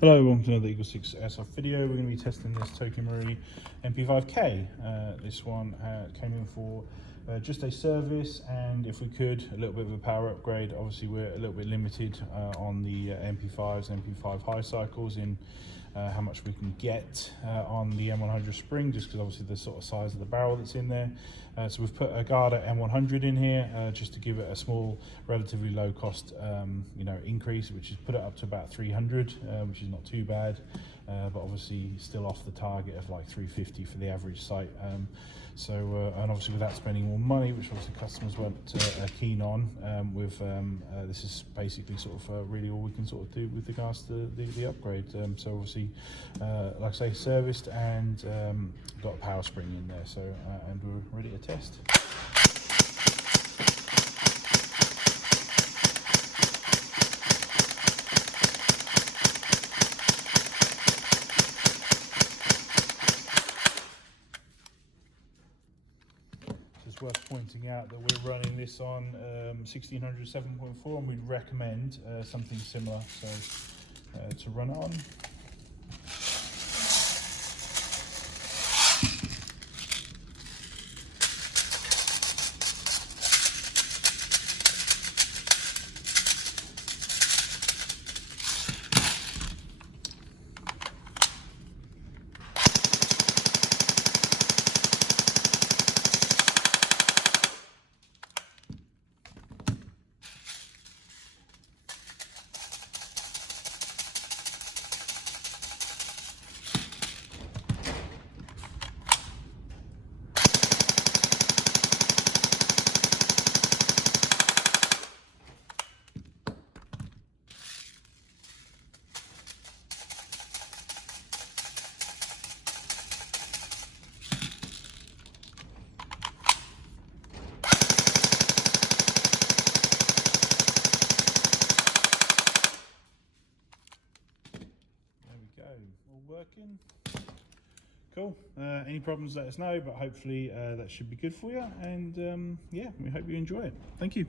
Hello, welcome to another EagleSix Airsoft video. We're going to be testing this TM MP5K. This one came in for just a service, and if we could, a little bit of a power upgrade. Obviously we're a little bit limited on the MP5s and MP5 high cycles in how much we can get on the M100 spring, just because obviously the sort of size of the barrel that's in there. So we've put a Garda M100 in here just to give it a small, relatively low cost increase, which is put it up to about 300, which is not too bad, but obviously still off the target of like 350 for the average site. And obviously without spending more money, which obviously customers weren't keen on, this is basically sort of really all we can sort of do with regards to the upgrade. So obviously, like I say, serviced and got a power spring in there, so and we're ready to test. It's worth pointing out that we're running this on 1600 7.4, and we'd recommend something similar to run it on. All working. Cool. Any problems, let us know, but hopefully that should be good for you, and yeah, we hope you enjoy it. Thank you.